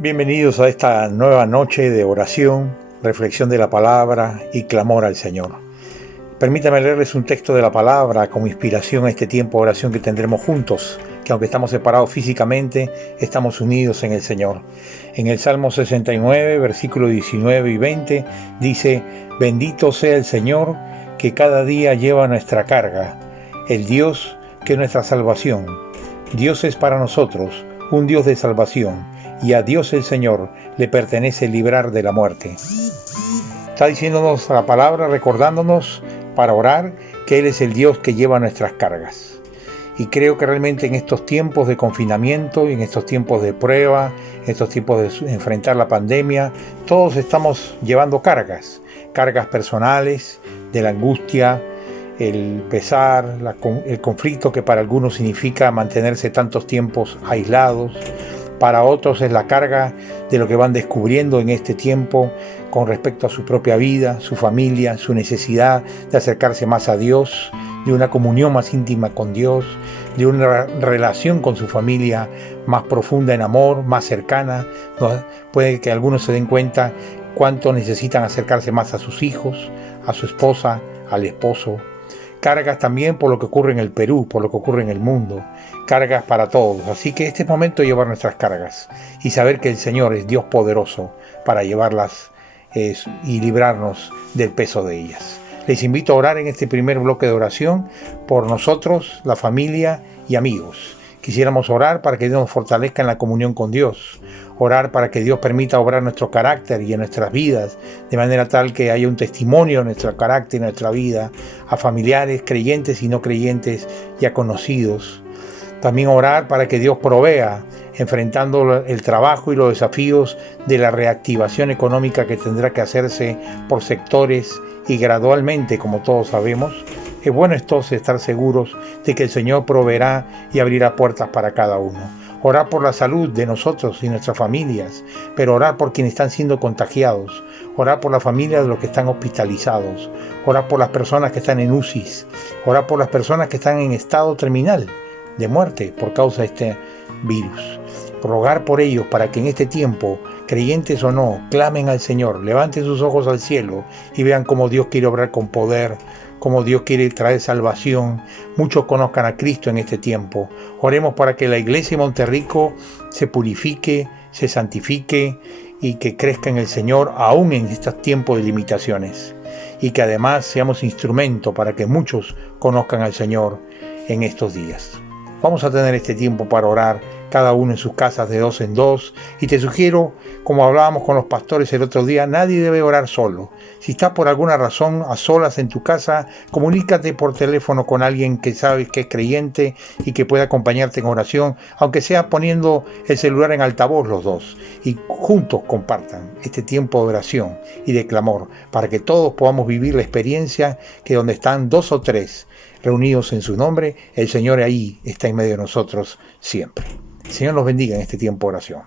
Bienvenidos a esta nueva noche de oración, reflexión de la palabra y clamor al Señor. Permítame leerles un texto de la palabra como inspiración a este tiempo de oración que tendremos juntos, que aunque estamos separados físicamente, estamos unidos en el Señor. En el Salmo 69, versículos 19 y 20, dice: Bendito sea el Señor, que cada día lleva nuestra carga, el Dios que es nuestra salvación. Dios es para nosotros un Dios de salvación, y a Dios el Señor le pertenece librar de la muerte. Está diciéndonos la palabra, recordándonos para orar que Él es el Dios que lleva nuestras cargas. Y creo que realmente en estos tiempos de confinamiento, en estos tiempos de prueba, en estos tiempos de enfrentar la pandemia, todos estamos llevando cargas personales, de la angustia, el pesar, el conflicto que para algunos significa mantenerse tantos tiempos aislados. Para otros es la carga de lo que van descubriendo en este tiempo con respecto a su propia vida, su familia, su necesidad de acercarse más a Dios, de una comunión más íntima con Dios, de una relación con su familia más profunda en amor, más cercana. Puede que algunos se den cuenta cuánto necesitan acercarse más a sus hijos, a su esposa, al esposo. Cargas también por lo que ocurre en el Perú, por lo que ocurre en el mundo. Cargas para todos. Así que este es momento de llevar nuestras cargas y saber que el Señor es Dios poderoso para llevarlas y librarnos del peso de ellas. Les invito a orar en este primer bloque de oración por nosotros, la familia y amigos. Quisiéramos orar para que Dios nos fortalezca en la comunión con Dios. Orar para que Dios permita obrar nuestro carácter y en nuestras vidas, de manera tal que haya un testimonio en nuestro carácter y en nuestra vida, a familiares, creyentes y no creyentes y a conocidos. También orar para que Dios provea, enfrentando el trabajo y los desafíos de la reactivación económica que tendrá que hacerse por sectores y gradualmente, como todos sabemos. Es bueno entonces estar seguros de que el Señor proveerá y abrirá puertas para cada uno. Orar por la salud de nosotros y nuestras familias, pero orar por quienes están siendo contagiados, orar por la familia de los que están hospitalizados, orar por las personas que están en UCIs, orar por las personas que están en estado terminal de muerte por causa de este virus. Rogar por ellos para que en este tiempo, creyentes o no, clamen al Señor, levanten sus ojos al cielo y vean cómo Dios quiere obrar con poder, cómo Dios quiere traer salvación. Muchos conozcan a Cristo en este tiempo. Oremos para que la iglesia de Monterrico se purifique, se santifique y que crezca en el Señor aún en estos tiempos de limitaciones. Y que además seamos instrumento para que muchos conozcan al Señor en estos días. Vamos a tener este tiempo para orar, cada uno en sus casas de 2 en 2. Y te sugiero, como hablábamos con los pastores el otro día, nadie debe orar solo. Si estás por alguna razón a solas en tu casa, comunícate por teléfono con alguien que sabes que es creyente y que puede acompañarte en oración, aunque sea poniendo el celular en altavoz los dos. Y juntos compartan este tiempo de oración y de clamor, para que todos podamos vivir la experiencia que donde están 2 o 3 reunidos en su nombre, el Señor ahí está en medio de nosotros siempre. El Señor nos bendiga en este tiempo de oración.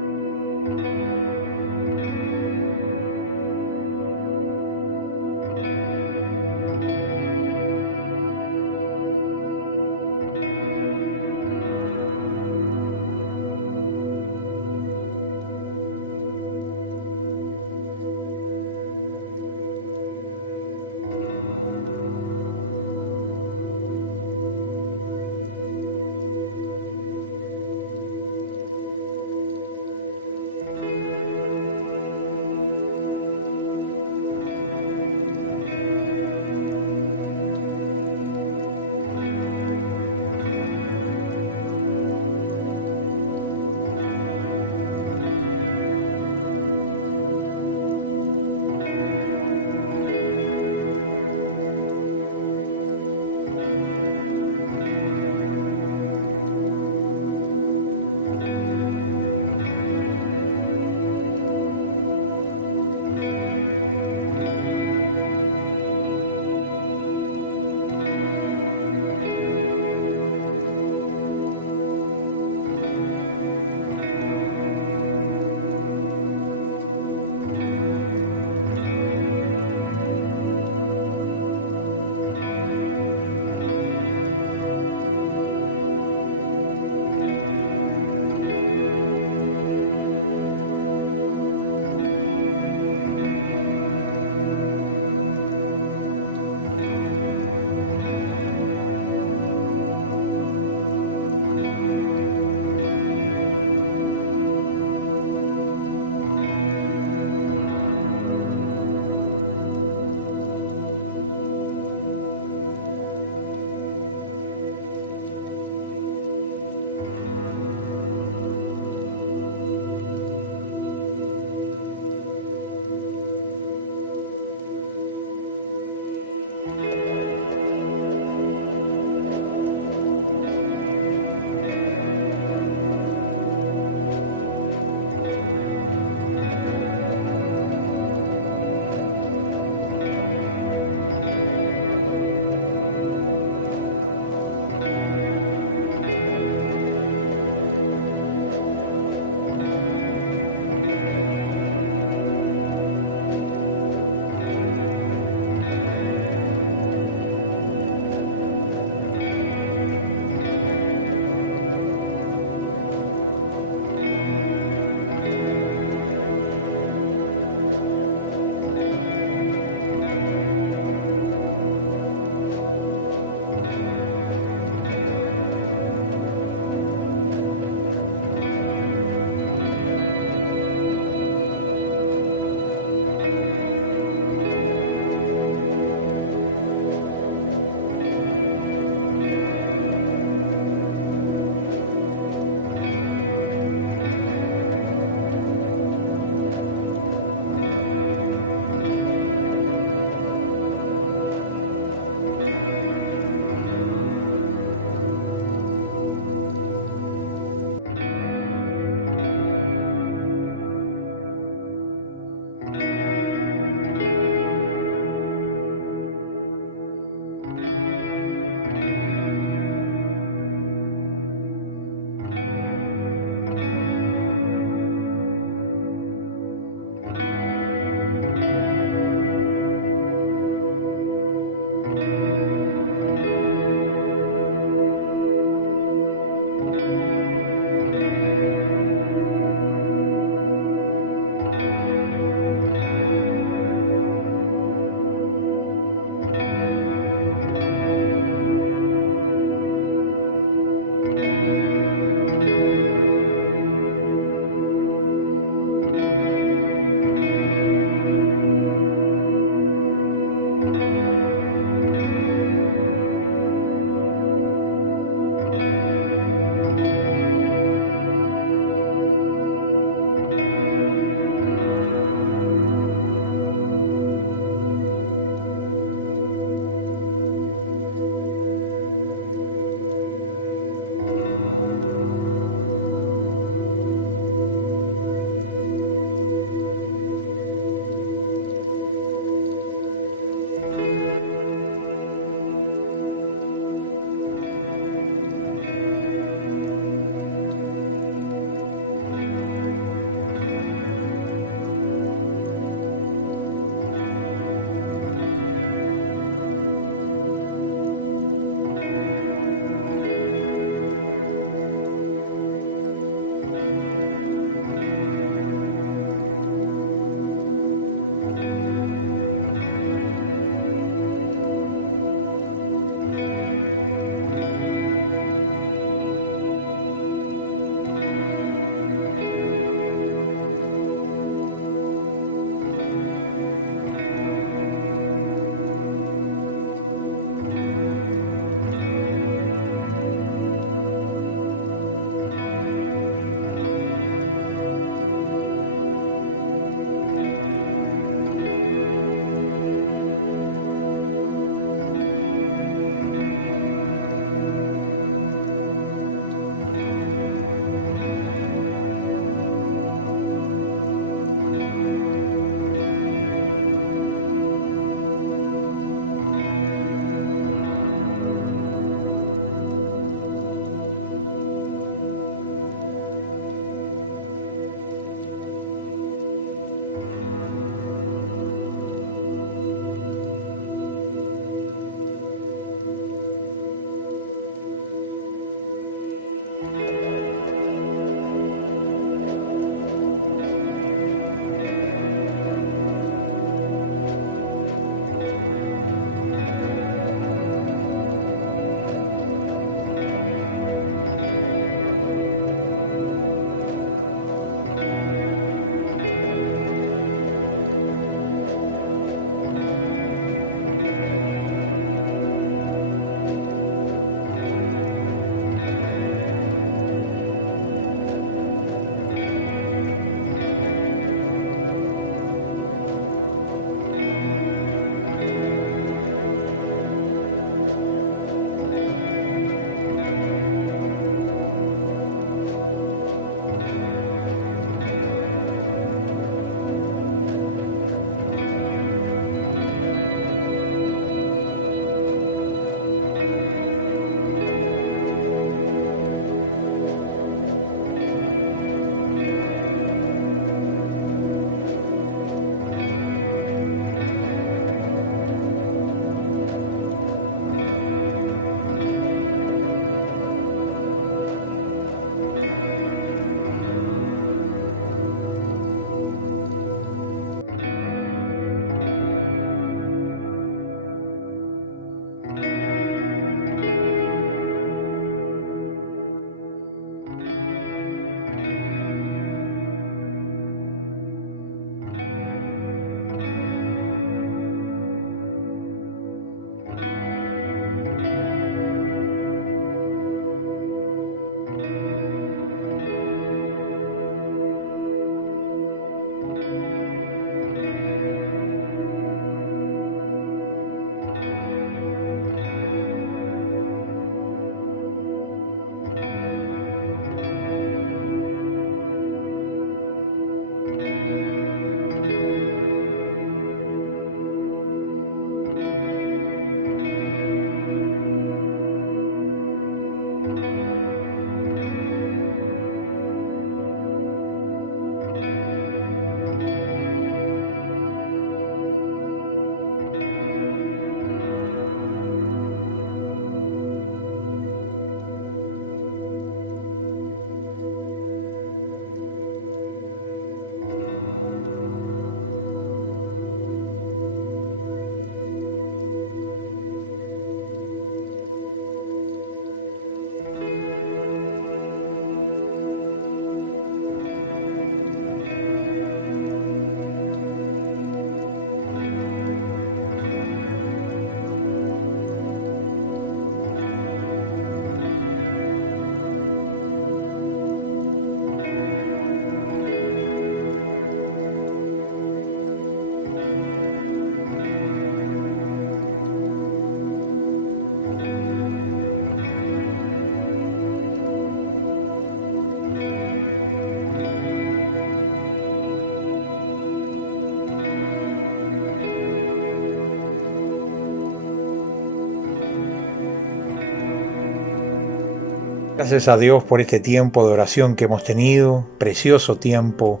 Gracias a Dios por este tiempo de oración que hemos tenido, precioso tiempo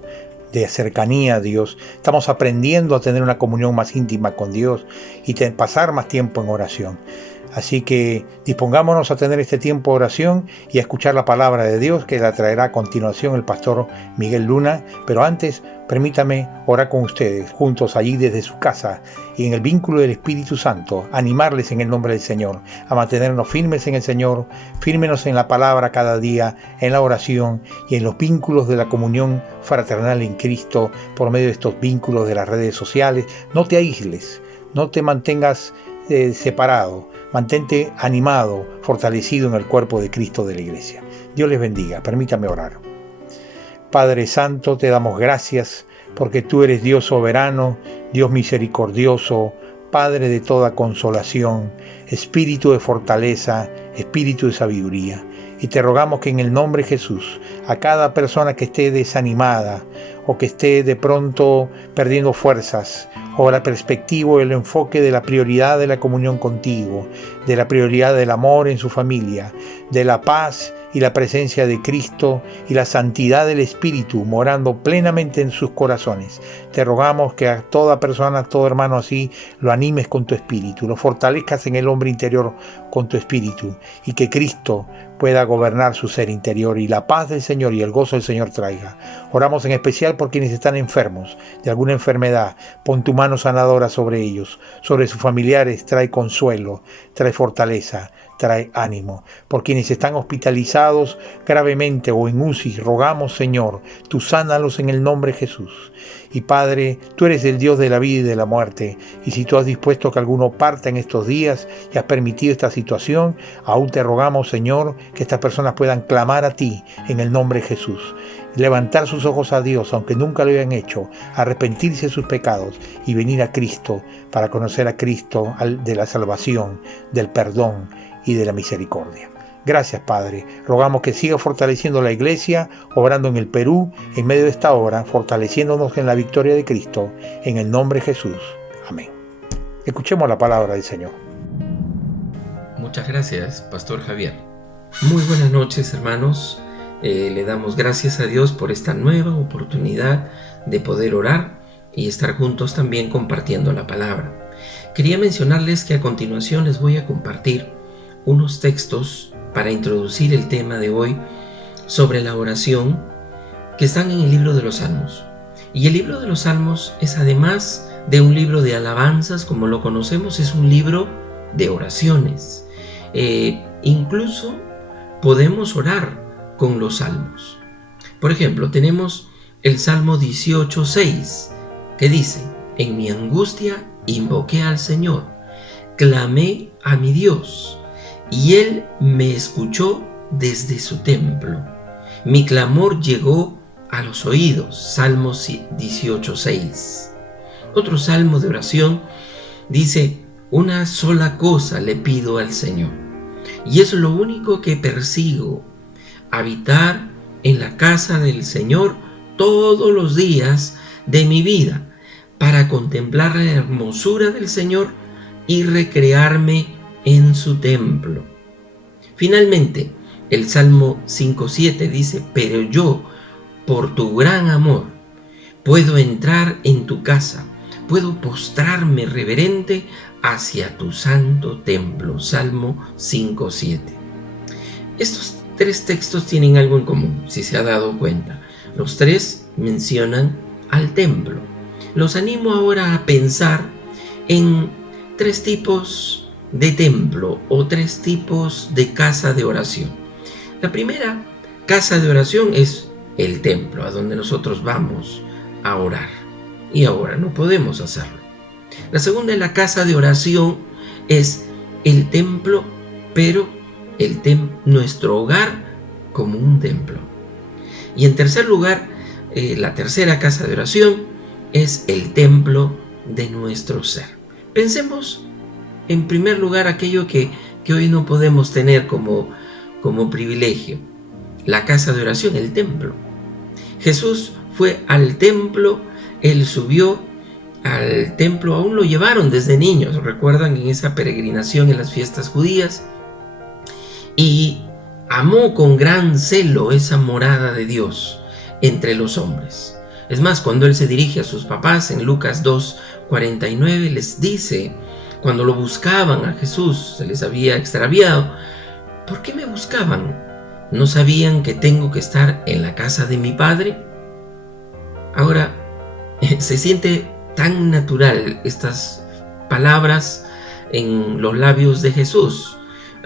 de cercanía a Dios. Estamos aprendiendo a tener una comunión más íntima con Dios y pasar más tiempo en oración. Así que dispongámonos a tener este tiempo de oración y a escuchar la palabra de Dios, que la traerá a continuación el pastor Miguel Luna. Pero antes, permítame orar con ustedes, juntos allí desde su casa y en el vínculo del Espíritu Santo, animarles en el nombre del Señor, a mantenernos firmes en el Señor, firmes en la palabra cada día, en la oración y en los vínculos de la comunión fraternal en Cristo, por medio de estos vínculos de las redes sociales. No te aísles, no te mantengas separado, mantente animado, fortalecido en el cuerpo de Cristo de la Iglesia. Dios les bendiga. Permítame orar. Padre Santo, te damos gracias porque tú eres Dios soberano, Dios misericordioso, Padre de toda consolación, Espíritu de fortaleza, Espíritu de sabiduría. Y te rogamos que en el nombre de Jesús, a cada persona que esté desanimada o que esté de pronto perdiendo fuerzas, o la perspectiva o el enfoque de la prioridad de la comunión contigo, de la prioridad del amor en su familia, de la paz y la presencia de Cristo y la santidad del Espíritu morando plenamente en sus corazones. Te rogamos que a toda persona, a todo hermano así, lo animes con tu Espíritu, lo fortalezcas en el hombre interior con tu Espíritu y que Cristo pueda gobernar su ser interior y la paz del Señor y el gozo del Señor traiga. Oramos en especial por quienes están enfermos de alguna enfermedad. Pon tu mano sanadora sobre ellos, sobre sus familiares. Trae consuelo, trae fortaleza, trae ánimo. Por quienes están hospitalizados gravemente o en UCI, rogamos, Señor, tú sánalos en el nombre de Jesús. Y Padre, tú eres el Dios de la vida y de la muerte, y si tú has dispuesto que alguno parta en estos días y has permitido esta situación, aún te rogamos, Señor, que estas personas puedan clamar a ti en el nombre de Jesús, levantar sus ojos a Dios, aunque nunca lo hayan hecho, arrepentirse de sus pecados y venir a Cristo para conocer a Cristo de la salvación, del perdón y de la misericordia. Gracias, Padre. Rogamos que siga fortaleciendo la Iglesia, obrando en el Perú, en medio de esta obra, fortaleciéndonos en la victoria de Cristo, en el nombre de Jesús. Amén. Escuchemos la palabra del Señor. Muchas gracias, Pastor Javier. Muy buenas noches, hermanos. Le damos gracias a Dios por esta nueva oportunidad de poder orar y estar juntos también compartiendo la palabra. Quería mencionarles que a continuación les voy a compartir unos textos para introducir el tema de hoy sobre la oración que están en el libro de los Salmos. Y el libro de los Salmos es, además de un libro de alabanzas como lo conocemos, es un libro de oraciones. Incluso podemos orar con los salmos. Por ejemplo, tenemos el Salmo 18:6 que dice: en mi angustia invoqué al Señor, clamé a mi Dios, y Él me escuchó desde su templo. Mi clamor llegó a los oídos. Salmo 18:6. Otro salmo de oración dice: una sola cosa le pido al Señor, y es lo único que persigo, habitar en la casa del Señor todos los días de mi vida, para contemplar la hermosura del Señor y recrearme en su templo. Finalmente, el Salmo 5:7 dice: pero yo, por tu gran amor, puedo entrar en tu casa, puedo postrarme reverente hacia tu santo templo. Salmo 5:7. Estos tres textos tienen algo en común, si se ha dado cuenta. Los tres mencionan al templo. Los animo ahora a pensar en tres tipos de templo o tres tipos de casa de oración. La primera casa de oración es el templo, a donde nosotros vamos a orar, y ahora no podemos hacerlo. La segunda, la casa de oración, es el templo, pero nuestro hogar como un templo. Y en tercer lugar, la tercera casa de oración es el templo de nuestro ser. Pensemos en primer lugar aquello que hoy no podemos tener como privilegio: la casa de oración, el templo. Jesús fue al templo, Él subió al templo, aún lo llevaron desde niños, ¿recuerdan? En esa peregrinación en las fiestas judías. Y amó con gran celo esa morada de Dios entre los hombres. Es más, cuando él se dirige a sus papás en Lucas 2:49, les dice, cuando lo buscaban a Jesús, se les había extraviado, ¿por qué me buscaban? ¿No sabían que tengo que estar en la casa de mi Padre? Ahora, se siente tan natural estas palabras en los labios de Jesús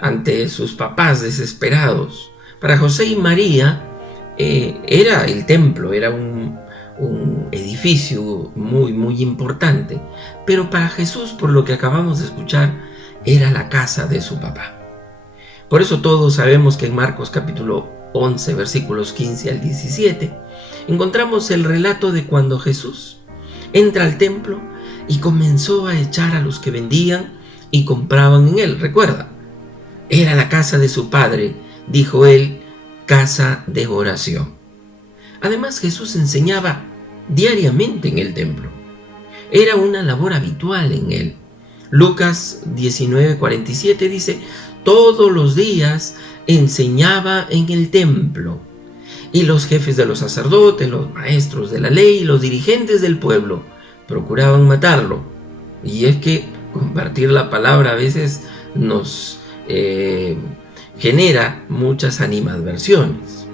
ante sus papás desesperados. Para José y María era el templo, era un edificio muy importante, pero para Jesús, por lo que acabamos de escuchar, era la casa de su papá. Por eso todos sabemos que en Marcos capítulo 11, versículos 15 al 17, encontramos el relato de cuando Jesús entra al templo y comenzó a echar a los que vendían y compraban en él. Recuerda, era la casa de su padre, dijo él, casa de oración. Además, Jesús enseñaba diariamente en el templo. Era una labor habitual en él. Lucas 19:47 dice, todos los días enseñaba en el templo, y los jefes de los sacerdotes, los maestros de la ley y los dirigentes del pueblo procuraban matarlo. Y es que compartir la palabra a veces nos genera muchas animadversiones.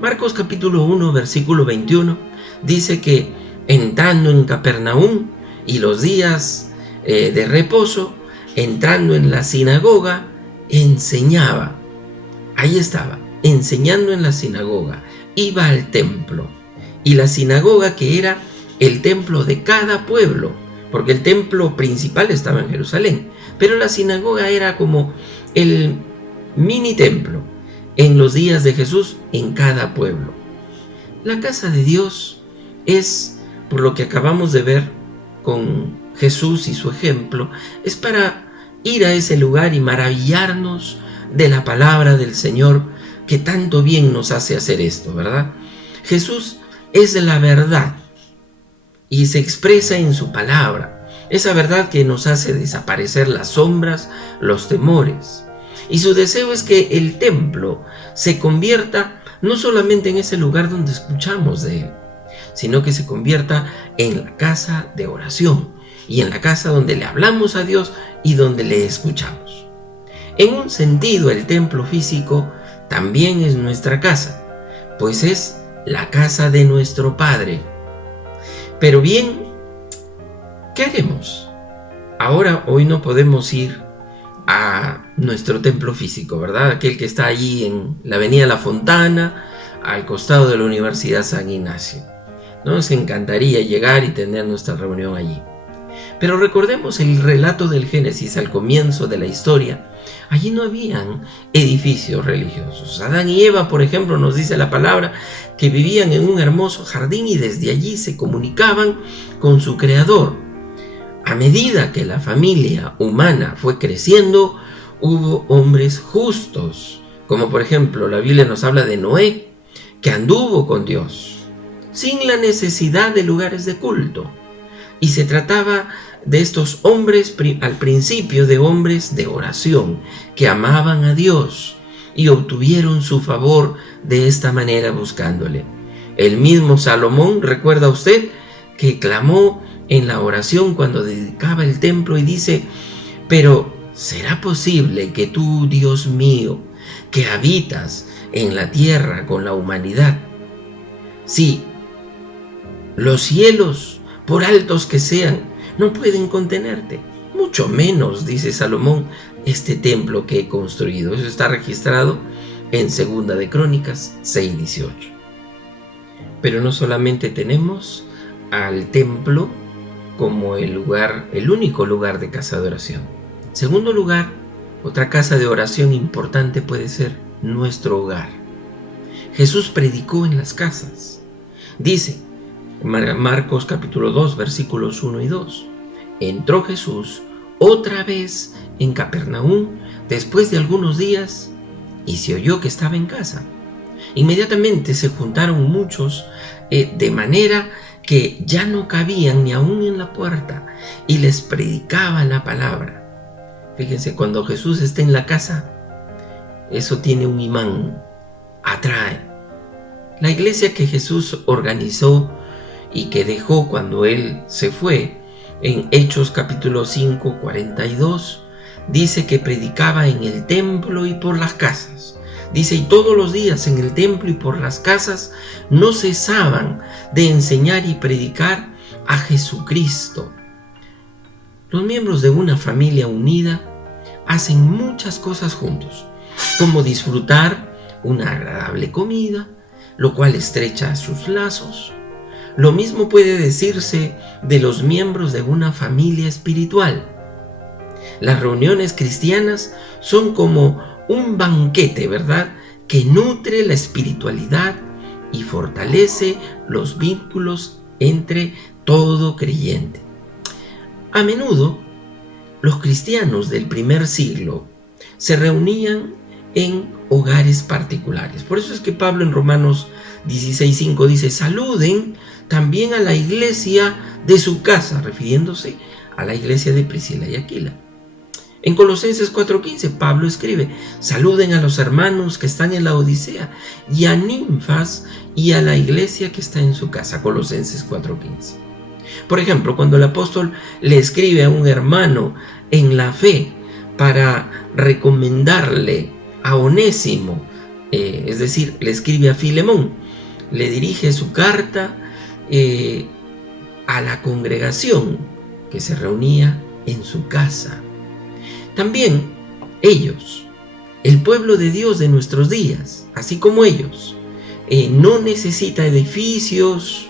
Marcos capítulo 1, versículo 21 dice que entrando en Capernaum y los días de reposo, entrando en la sinagoga, enseñaba. Ahí estaba, enseñando en la sinagoga. Iba al templo. Y la sinagoga, que era el templo de cada pueblo, porque el templo principal estaba en Jerusalén, pero la sinagoga era como el mini templo en los días de Jesús en cada pueblo. La casa de Dios es, por lo que acabamos de ver con Jesús y su ejemplo, es para ir a ese lugar y maravillarnos de la palabra del Señor, que tanto bien nos hace hacer esto, ¿verdad? Jesús es la verdad y se expresa en su palabra, esa verdad que nos hace desaparecer las sombras, los temores. Y su deseo es que el templo se convierta no solamente en ese lugar donde escuchamos de él, sino que se convierta en la casa de oración y en la casa donde le hablamos a Dios y donde le escuchamos. En un sentido, el templo físico también es nuestra casa, pues es la casa de nuestro Padre. Pero bien, ¿qué haremos? Hoy no podemos ir a nuestro templo físico, ¿verdad? Aquel que está allí en la avenida La Fontana, al costado de la Universidad San Ignacio. Nos encantaría llegar y tener nuestra reunión allí. Pero recordemos el relato del Génesis al comienzo de la historia. Allí no habían edificios religiosos. Adán y Eva, por ejemplo, nos dice la palabra que vivían en un hermoso jardín y desde allí se comunicaban con su Creador. A medida que la familia humana fue creciendo, hubo hombres justos, como por ejemplo la Biblia nos habla de Noé, que anduvo con Dios, sin la necesidad de lugares de culto. Y se trataba de estos hombres, al principio, de hombres de oración, que amaban a Dios y obtuvieron su favor de esta manera buscándole. El mismo Salomón, ¿recuerda usted?, que clamó en la oración cuando dedicaba el templo y dice, pero ¿será posible que tú, Dios mío, que habitas en la tierra con la humanidad, sí, los cielos, por altos que sean, no pueden contenerte? Mucho menos, dice Salomón, este templo que he construido. Eso está registrado en 2 de Crónicas 6:18. Pero no solamente tenemos al templo como el único lugar de casa de oración. En segundo lugar, otra casa de oración importante puede ser nuestro hogar. Jesús predicó en las casas. Dice, Marcos capítulo 2, versículos 1 y 2. Entró Jesús otra vez en Capernaum después de algunos días y se oyó que estaba en casa. Inmediatamente se juntaron muchos de manera que ya no cabían ni aún en la puerta y les predicaba la palabra. Fíjense, cuando Jesús está en la casa, eso tiene un imán, atrae. La iglesia que Jesús organizó y que dejó cuando Él se fue, en Hechos capítulo 5, 42, dice que predicaba en el templo y por las casas. Dice, y todos los días en el templo y por las casas no cesaban de enseñar y predicar a Jesucristo. Los miembros de una familia unida hacen muchas cosas juntos, como disfrutar una agradable comida, lo cual estrecha sus lazos. Lo mismo puede decirse de los miembros de una familia espiritual. Las reuniones cristianas son como un banquete, ¿verdad?, que nutre la espiritualidad y fortalece los vínculos entre todo creyente. A menudo, los cristianos del primer siglo se reunían en hogares particulares. Por eso es que Pablo en Romanos 16:5 dice, saluden también a la iglesia de su casa, refiriéndose a la iglesia de Priscila y Aquila. En Colosenses 4:15 Pablo escribe, saluden a los hermanos que están en la Odisea y a Ninfas y a la iglesia que está en su casa. Colosenses 4:15. Por ejemplo, cuando el apóstol le escribe a un hermano en la fe para recomendarle a Onésimo, es decir, le escribe a Filemón, le dirige su carta a la congregación que se reunía en su casa. También ellos, el pueblo de Dios de nuestros días, así como ellos, no necesita edificios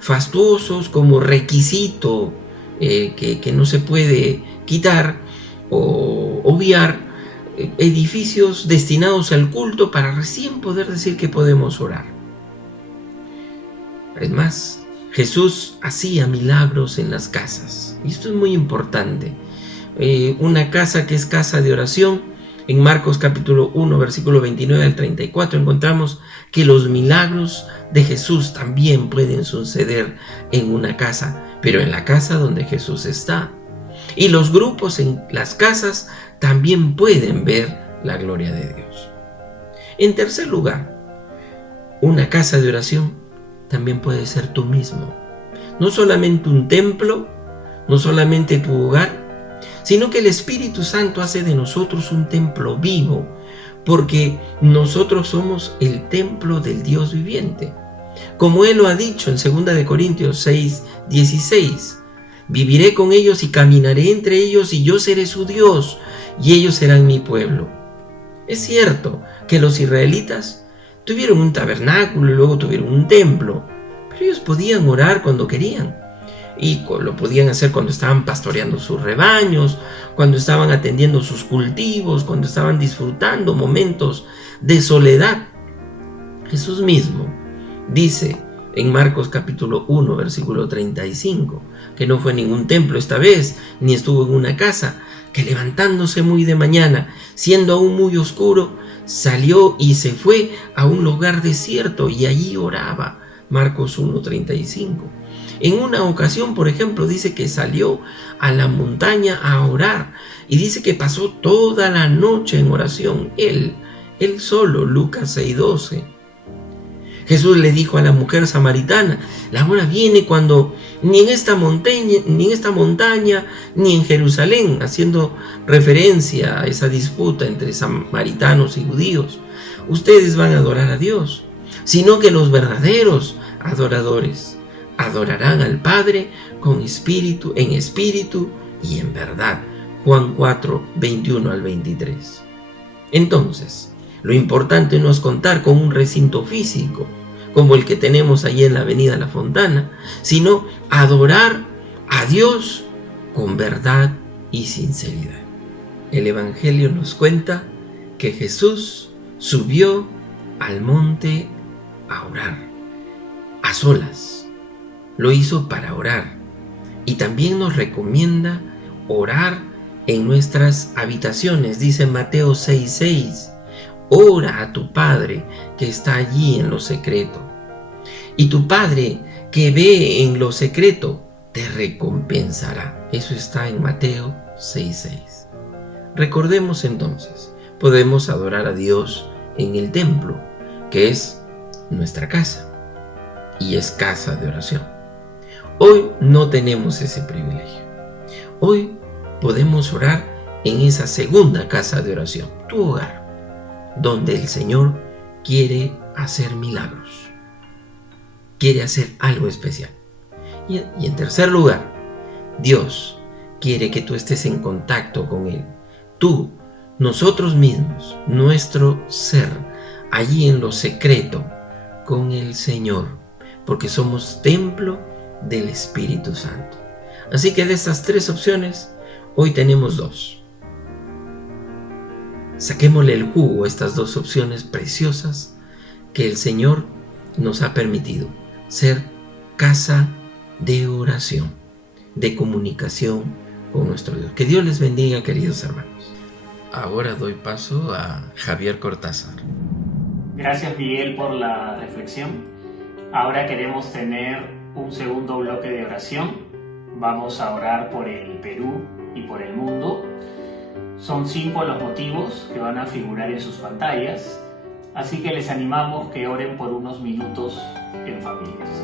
fastuosos como requisito que no se puede quitar o obviar, edificios destinados al culto para recién poder decir que podemos orar. Es más, Jesús hacía milagros en las casas. Y esto es muy importante. Una casa que es casa de oración, en Marcos capítulo 1, versículo 29 al 34, encontramos que los milagros de Jesús también pueden suceder en una casa, pero en la casa donde Jesús está. Y los grupos en las casas también pueden ver la gloria de Dios. En tercer lugar, una casa de oración también puede ser tú mismo. No solamente un templo, no solamente tu hogar, sino que el Espíritu Santo hace de nosotros un templo vivo, porque nosotros somos el templo del Dios viviente. Como Él lo ha dicho en 2 Corintios 6:16, viviré con ellos y caminaré entre ellos y yo seré su Dios y ellos serán mi pueblo. Es cierto que los israelitas tuvieron un tabernáculo y luego tuvieron un templo, pero ellos podían orar cuando querían. Y lo podían hacer cuando estaban pastoreando sus rebaños, cuando estaban atendiendo sus cultivos, cuando estaban disfrutando momentos de soledad. Jesús mismo dice en Marcos capítulo 1, versículo 35, que no fue en ningún templo esta vez, ni estuvo en una casa, que levantándose muy de mañana, siendo aún muy oscuro, salió y se fue a un lugar desierto y allí oraba. Marcos 1:35. En una ocasión, por ejemplo, dice que salió a la montaña a orar y dice que pasó toda la noche en oración, él solo, Lucas 6:12. Jesús le dijo a la mujer samaritana, la hora viene cuando ni en esta montaña, ni en Jerusalén, haciendo referencia a esa disputa entre samaritanos y judíos, ustedes van a adorar a Dios, sino que los verdaderos adoradores adorarán al Padre en espíritu y en verdad. Juan 4:21 al 23. Entonces, lo importante no es contar con un recinto físico, como el que tenemos allí en la avenida La Fontana, sino adorar a Dios con verdad y sinceridad. El Evangelio nos cuenta que Jesús subió al monte a orar, a solas. Lo hizo para orar y también nos recomienda orar en nuestras habitaciones. Dice Mateo 6:6, ora a tu Padre que está allí en lo secreto, y tu Padre que ve en lo secreto te recompensará. Eso está en Mateo 6:6. Recordemos entonces, podemos adorar a Dios en el templo, que es nuestra casa y es casa de oración. Hoy no tenemos ese privilegio. Hoy podemos orar en esa segunda casa de oración, tu hogar, donde el Señor quiere hacer milagros, quiere hacer algo especial. Y en tercer lugar, Dios quiere que tú estés en contacto con Él. Tú, nosotros mismos, nuestro ser, allí en lo secreto, con el Señor, porque somos templo del Espíritu Santo. Así que de estas tres opciones, hoy tenemos dos. Saquémosle el jugo a estas dos opciones preciosas que el Señor nos ha permitido: ser casa de oración, de comunicación con nuestro Dios. Que Dios les bendiga, queridos hermanos. Ahora doy paso a Javier Cortázar. Gracias, Miguel, por la reflexión. Ahora queremos tener un segundo bloque de oración. Vamos a orar por el Perú y por el mundo. Son 5 los motivos que van a figurar en sus pantallas, así que les animamos que oren por unos minutos en familias.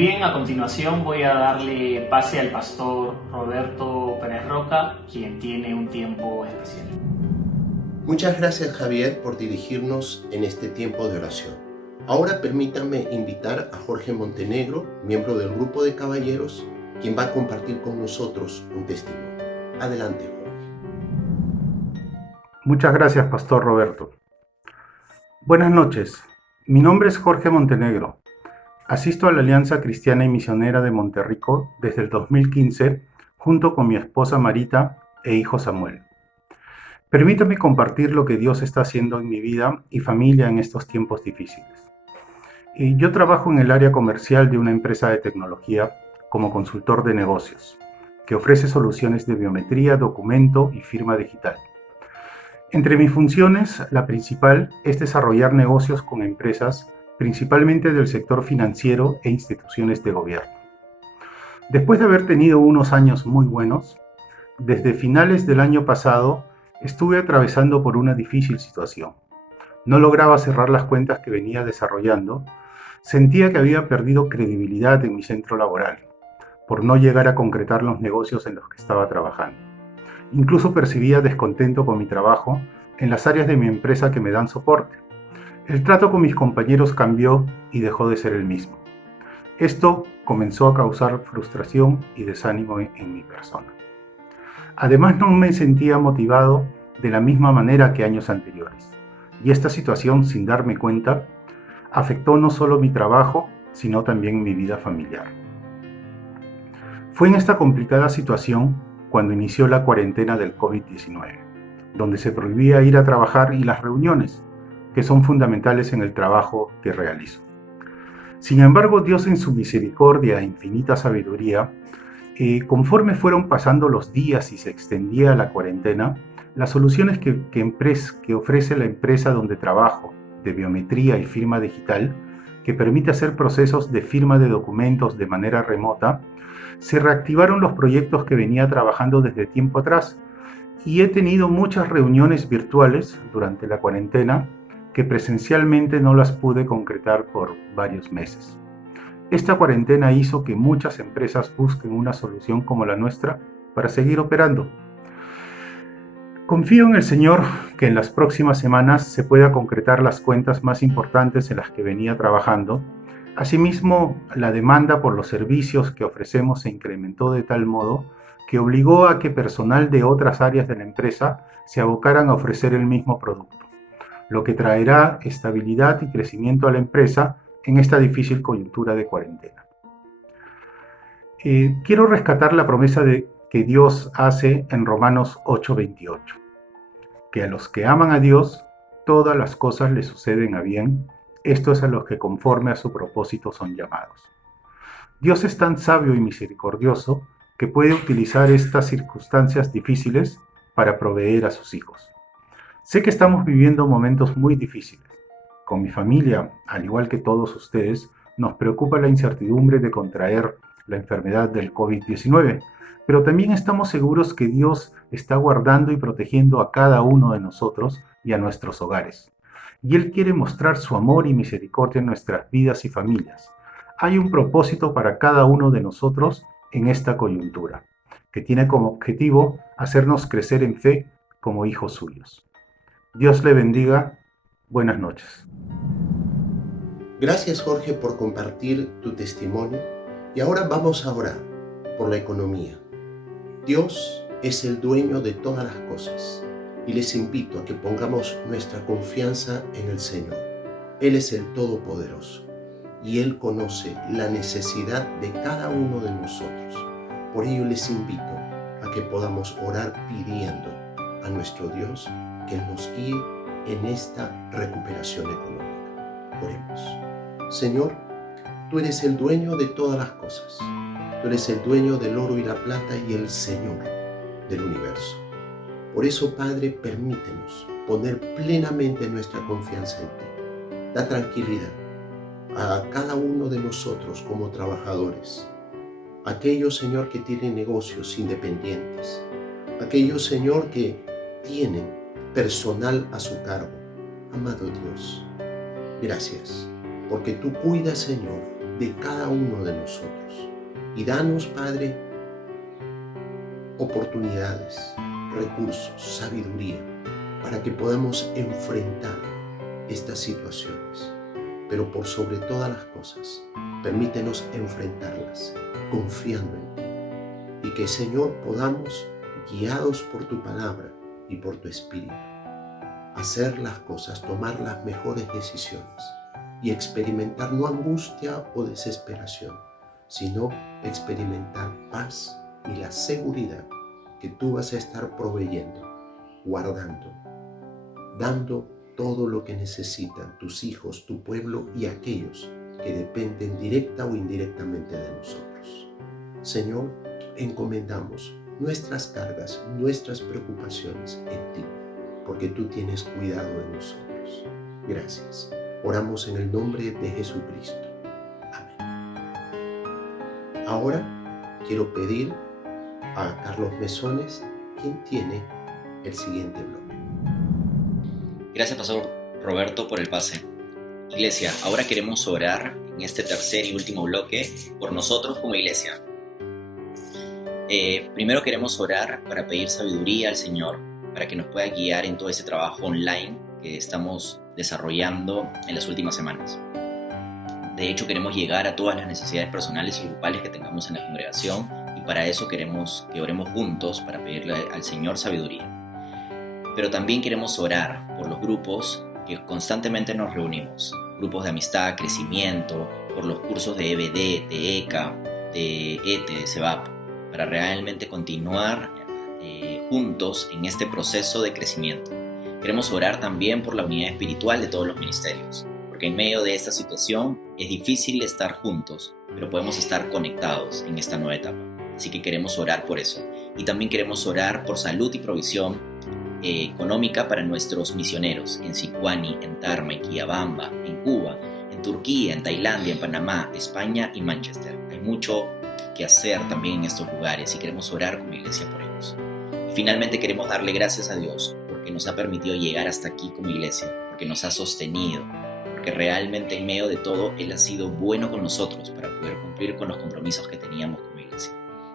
bien, a continuación voy a darle pase al pastor Roberto Pérez Roca, quien tiene un tiempo especial. Muchas gracias, Javier, por dirigirnos en este tiempo de oración. Ahora permítanme invitar a Jorge Montenegro, miembro del grupo de caballeros, quien va a compartir con nosotros un testimonio. Adelante, Jorge. Muchas gracias, pastor Roberto. Buenas noches. Mi nombre es Jorge Montenegro. Asisto a la Alianza Cristiana y Misionera de Monterrico desde el 2015 junto con mi esposa Marita e hijo Samuel. Permítame compartir lo que Dios está haciendo en mi vida y familia en estos tiempos difíciles. Yo trabajo en el área comercial de una empresa de tecnología como consultor de negocios, que ofrece soluciones de biometría, documento y firma digital. Entre mis funciones, la principal es desarrollar negocios con empresas, principalmente del sector financiero e instituciones de gobierno. Después de haber tenido unos años muy buenos, desde finales del año pasado estuve atravesando por una difícil situación. No lograba cerrar las cuentas que venía desarrollando, sentía que había perdido credibilidad en mi centro laboral, por no llegar a concretar los negocios en los que estaba trabajando. Incluso percibía descontento con mi trabajo en las áreas de mi empresa que me dan soporte. El trato con mis compañeros cambió y dejó de ser el mismo. Esto comenzó a causar frustración y desánimo en mi persona. Además, no me sentía motivado de la misma manera que años anteriores. Y esta situación, sin darme cuenta, afectó no solo mi trabajo, sino también mi vida familiar. Fue en esta complicada situación cuando inició la cuarentena del COVID-19, donde se prohibía ir a trabajar y las reuniones, que son fundamentales en el trabajo que realizo. Sin embargo, Dios en su misericordia e infinita sabiduría, conforme fueron pasando los días y se extendía la cuarentena, las soluciones que ofrece la empresa donde trabajo, de biometría y firma digital, que permite hacer procesos de firma de documentos de manera remota, se reactivaron los proyectos que venía trabajando desde tiempo atrás y he tenido muchas reuniones virtuales durante la cuarentena que presencialmente no las pude concretar por varios meses. Esta cuarentena hizo que muchas empresas busquen una solución como la nuestra para seguir operando. Confío en el Señor que en las próximas semanas se pueda concretar las cuentas más importantes en las que venía trabajando. Asimismo, la demanda por los servicios que ofrecemos se incrementó de tal modo que obligó a que personal de otras áreas de la empresa se abocaran a ofrecer el mismo producto, lo que traerá estabilidad y crecimiento a la empresa en esta difícil coyuntura de cuarentena. Quiero rescatar la promesa que Dios hace en Romanos 8:28, que a los que aman a Dios, todas las cosas les suceden a bien. Esto es a los que conforme a su propósito son llamados. Dios es tan sabio y misericordioso que puede utilizar estas circunstancias difíciles para proveer a sus hijos. Sé que estamos viviendo momentos muy difíciles. Con mi familia, al igual que todos ustedes, nos preocupa la incertidumbre de contraer la enfermedad del COVID-19, pero también estamos seguros que Dios está guardando y protegiendo a cada uno de nosotros y a nuestros hogares. Y Él quiere mostrar su amor y misericordia en nuestras vidas y familias. Hay un propósito para cada uno de nosotros en esta coyuntura, que tiene como objetivo hacernos crecer en fe como hijos suyos. Dios le bendiga. Buenas noches. Gracias, Jorge, por compartir tu testimonio. Y ahora vamos a orar por la economía. Dios es el dueño de todas las cosas. Y les invito a que pongamos nuestra confianza en el Señor. Él es el Todopoderoso y Él conoce la necesidad de cada uno de nosotros. Por ello les invito a que podamos orar pidiendo a nuestro Dios que Él nos guíe en esta recuperación económica. Oremos. Señor, Tú eres el dueño de todas las cosas. Tú eres el dueño del oro y la plata y el Señor del universo. Por eso, Padre, permítenos poner plenamente nuestra confianza en ti. Da tranquilidad a cada uno de nosotros como trabajadores. Aquellos, Señor, que tienen negocios independientes. Aquellos, Señor, que tienen personal a su cargo. Amado Dios, gracias, porque tú cuidas, Señor, de cada uno de nosotros. Y danos, Padre, oportunidades, recursos, sabiduría, para que podamos enfrentar estas situaciones. Pero por sobre todas las cosas, permítenos enfrentarlas confiando en ti. Y que, Señor, podamos, guiados por tu palabra y por tu Espíritu, hacer las cosas, tomar las mejores decisiones y experimentar no angustia o desesperación, sino experimentar paz y la seguridad que tú vas a estar proveyendo, guardando, dando todo lo que necesitan tus hijos, tu pueblo y aquellos que dependen directa o indirectamente de nosotros. Señor, encomendamos nuestras cargas, nuestras preocupaciones en ti, porque tú tienes cuidado de nosotros. Gracias. Oramos en el nombre de Jesucristo. Amén. Ahora quiero pedir a Carlos Mesones, quien tiene el siguiente bloque. Gracias, Pastor Roberto, por el pase. Iglesia, ahora queremos orar en este tercer y último bloque por nosotros como iglesia. Primero queremos orar para pedir sabiduría al Señor, para que nos pueda guiar en todo ese trabajo online que estamos desarrollando en las últimas semanas. De hecho, queremos llegar a todas las necesidades personales y grupales que tengamos en la congregación, y para eso queremos que oremos juntos para pedirle al Señor sabiduría. Pero también queremos orar por los grupos que constantemente nos reunimos, grupos de amistad, crecimiento, por los cursos de EBD, de ECA, de ETE, de CEBAP, para realmente continuar juntos en este proceso de crecimiento. Queremos orar también por la unidad espiritual de todos los ministerios, porque en medio de esta situación es difícil estar juntos, pero podemos estar conectados en esta nueva etapa. Así que queremos orar por eso. Y también queremos orar por salud y provisión económica para nuestros misioneros en Sicuani, en Tarma, en Quillabamba, en Cuba, en Turquía, en Tailandia, en Panamá, España y Manchester. Hay mucho que hacer también en estos lugares y queremos orar como iglesia por ellos. Y finalmente queremos darle gracias a Dios porque nos ha permitido llegar hasta aquí como iglesia, porque nos ha sostenido, porque realmente en medio de todo Él ha sido bueno con nosotros para poder cumplir con los compromisos que teníamos como iglesia.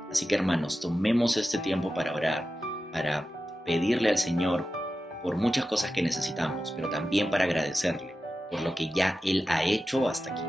Así que, hermanos, tomemos este tiempo para orar, para pedirle al Señor por muchas cosas que necesitamos, pero también para agradecerle por lo que ya Él ha hecho hasta aquí.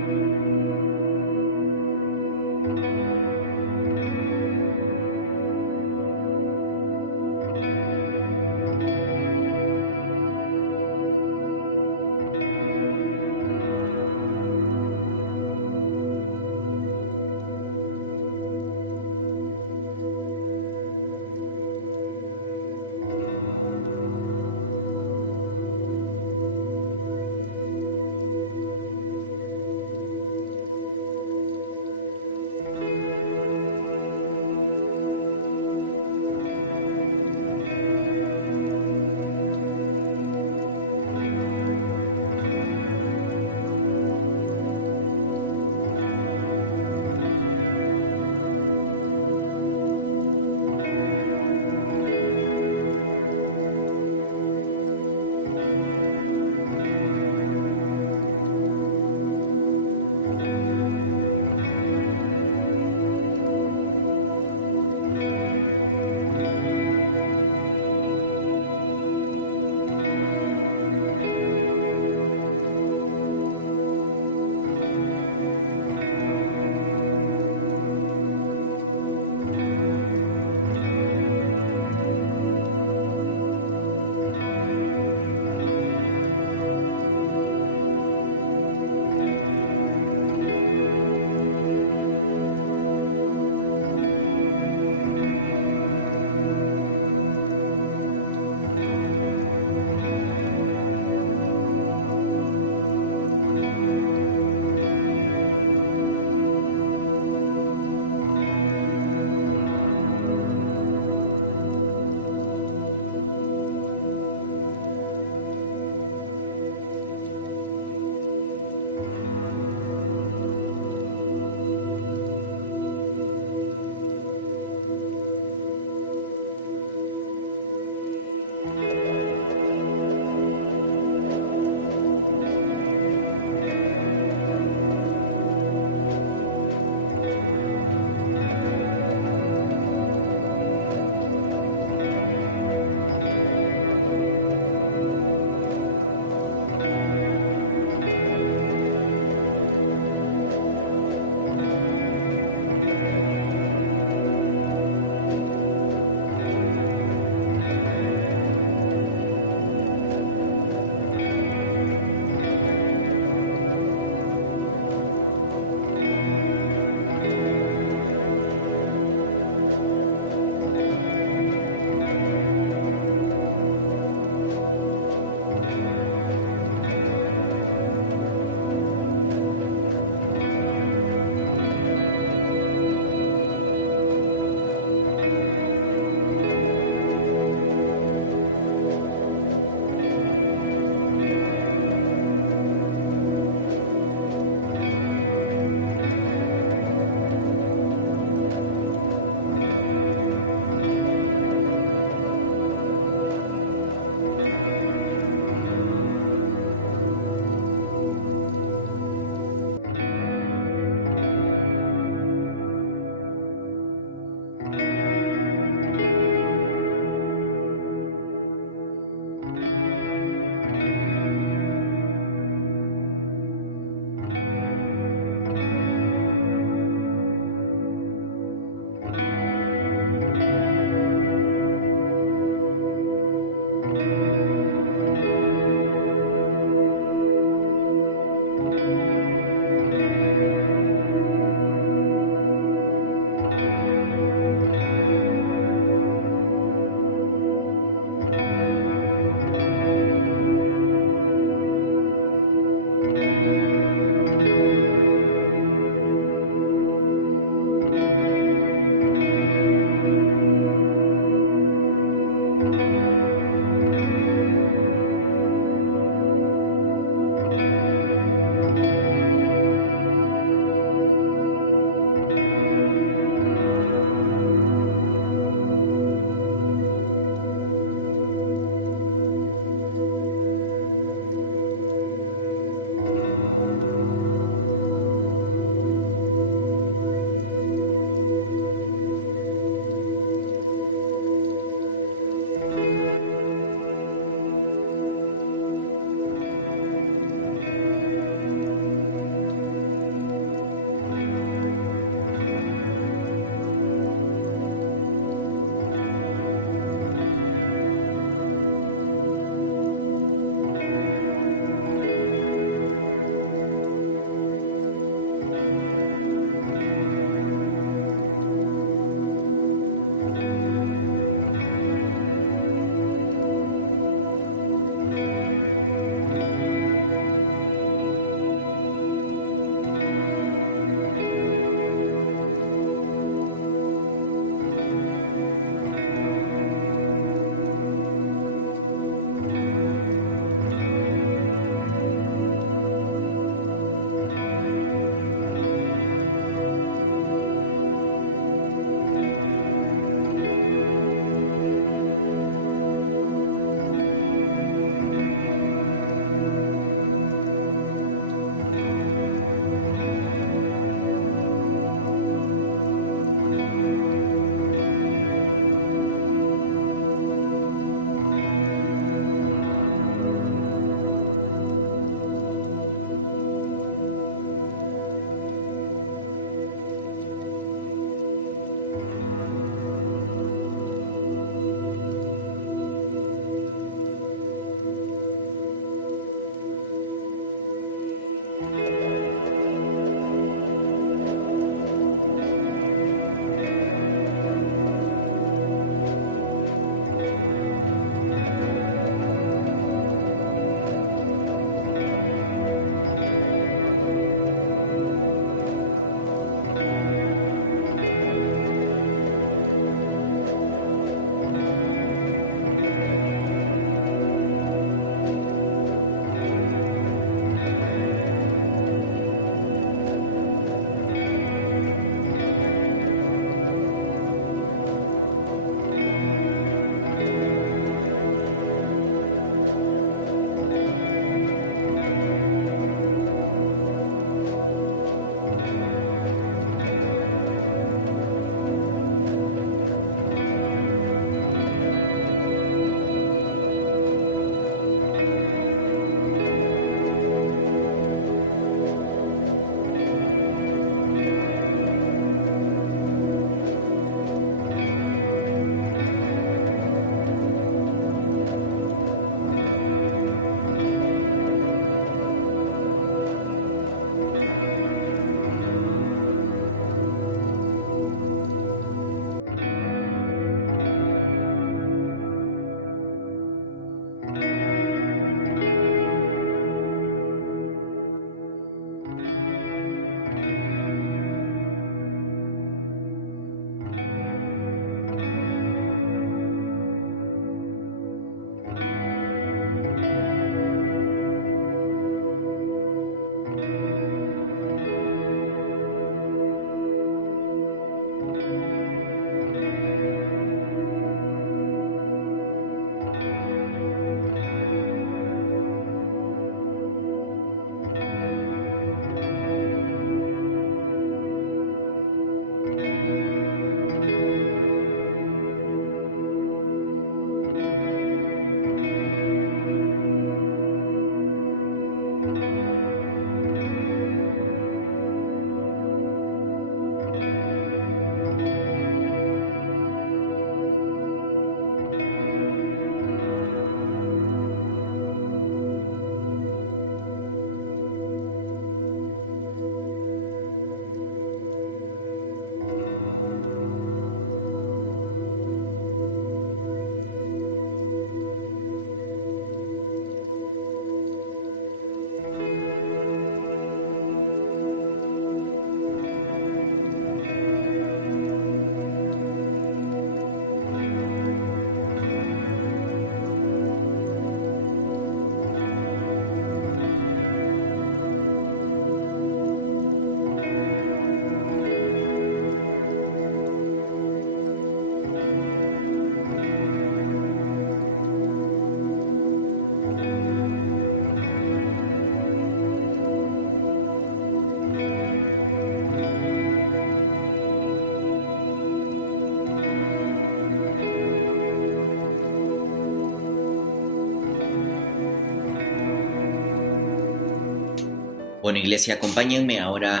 Bueno, iglesia, acompáñenme ahora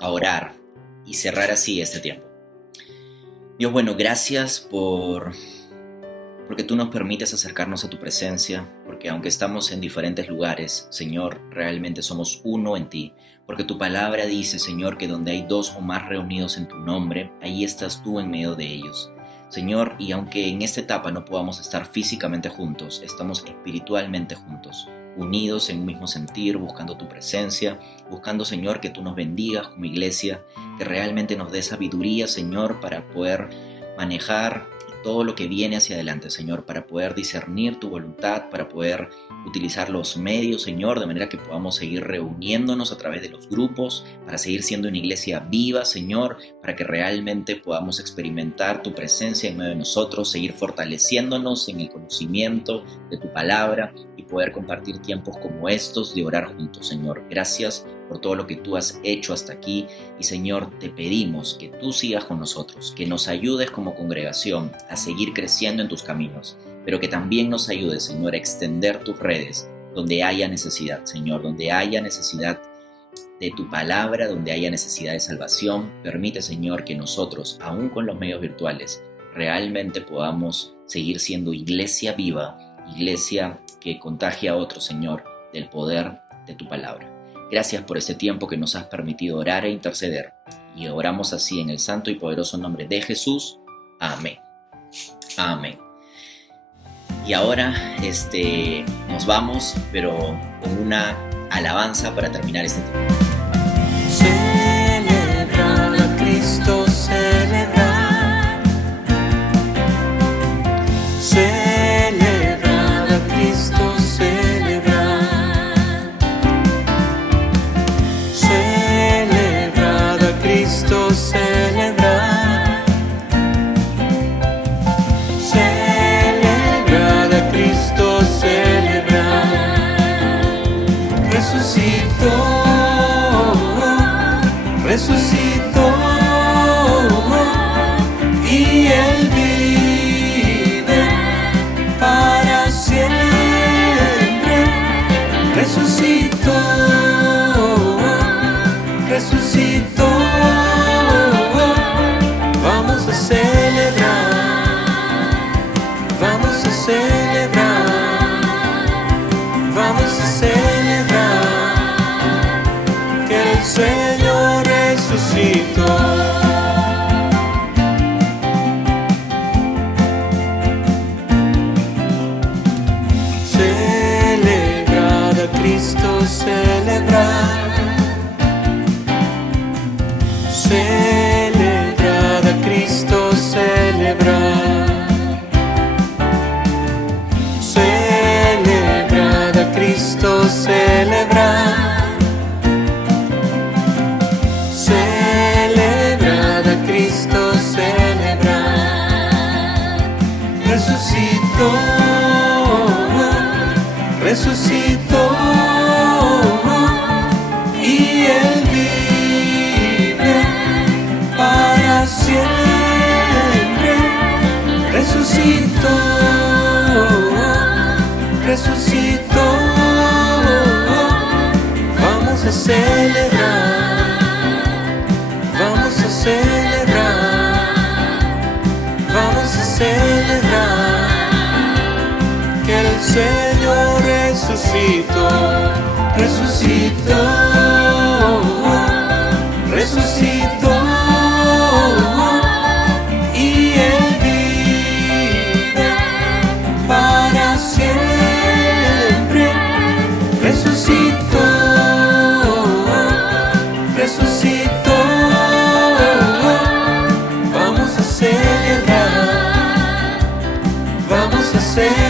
a orar y cerrar así este tiempo. Dios, bueno, gracias porque tú nos permites acercarnos a tu presencia, porque aunque estamos en diferentes lugares, Señor, realmente somos uno en ti, porque tu palabra dice, Señor, que donde hay dos o más reunidos en tu nombre, ahí estás tú en medio de ellos. Señor, y aunque en esta etapa no podamos estar físicamente juntos, estamos espiritualmente juntos, unidos en un mismo sentir, buscando tu presencia, buscando, Señor, que tú nos bendigas como iglesia, que realmente nos dé sabiduría, Señor, para poder manejar todo lo que viene hacia adelante, Señor, para poder discernir tu voluntad, para poder utilizar los medios, Señor, de manera que podamos seguir reuniéndonos a través de los grupos, para seguir siendo una iglesia viva, Señor, para que realmente podamos experimentar tu presencia en medio de nosotros, seguir fortaleciéndonos en el conocimiento de tu palabra y poder compartir tiempos como estos de orar juntos, Señor. Gracias por todo lo que tú has hecho hasta aquí y, Señor, te pedimos que tú sigas con nosotros, que nos ayudes como congregación a seguir creciendo en tus caminos, pero que también nos ayudes, Señor, a extender tus redes donde haya necesidad, Señor, donde haya necesidad de tu palabra, donde haya necesidad de salvación. Permite, Señor, que nosotros, aún con los medios virtuales, realmente podamos seguir siendo iglesia viva, iglesia que contagie a otros, Señor, del poder de tu palabra. Gracias por este tiempo que nos has permitido orar e interceder. Y oramos así en el santo y poderoso nombre de Jesús. Amén. Amén. Y ahora nos vamos, pero con una alabanza para terminar este tiempo. Celebrar a Cristo, celebrar. Celebrar a Cristo, celebrar. Celebrar a Cristo, celebrar. Celebrar a Cristo, celebrar. Resucitó. Resucitó y Él vive para siempre. Resucitó, resucitó. Vamos a celebrar, vamos a celebrar, vamos a celebrar que el Señor resucitó. Celebrar a Cristo, celebrar. Celebrar a Cristo, celebrar. Celebrar a Cristo, celebrar. Celebrar a Cristo, celebrar. Resucitó, resucitó y Él vive para siempre. Resucitó, resucitó. Vamos a celebrar, vamos a celebrar, vamos a celebrar que el Señor resucitó, resucitó, resucitó y Él vive para siempre. Resucitó, resucitó. Vamos a celebrar, vamos a celebrar.